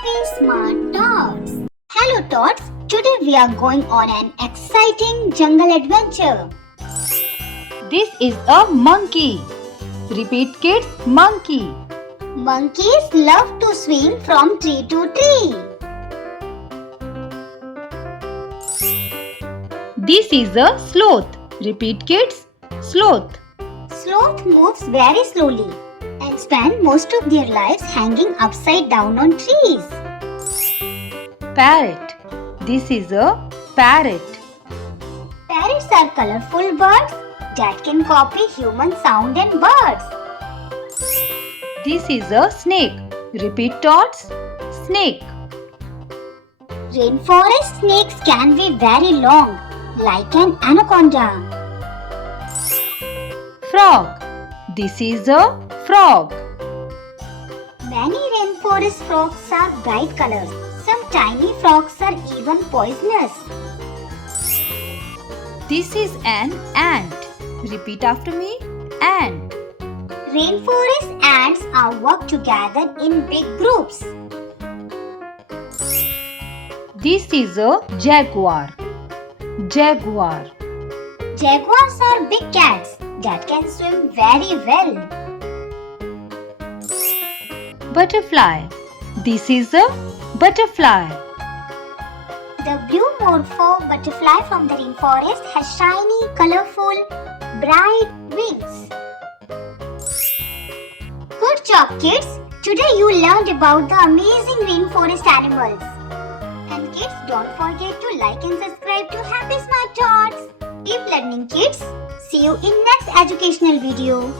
Happy Smart Tots. Hello Tots, today we are going on an exciting jungle adventure. This is a monkey. Repeat kids, monkey. Monkeys love to swing from tree to tree. This is a sloth. Repeat kids, sloth. Sloth moves very slowly and spend most of their lives hanging upside down on trees. Parrot. This is a parrot. Parrots are colorful birds that can copy human sound and words. This is a snake. Repeat Tots, snake. Rainforest snakes can be very long, like an anaconda. Frog. This is a frog. Many rainforest frogs are bright colors. Some tiny frogs are even poisonous. This is an ant. Repeat after me, ant. Rainforest ants are work together in big groups. This is a jaguar. Jaguar. Jaguars are big cats that can swim very well. Butterfly. This is a butterfly. The blue morpho butterfly from the rainforest has shiny, colorful, bright wings. Good job, kids! Today you learned about the amazing rainforest animals. And kids, don't forget to like and subscribe to Happy Smart Tots. Keep learning, kids. See you in next educational video.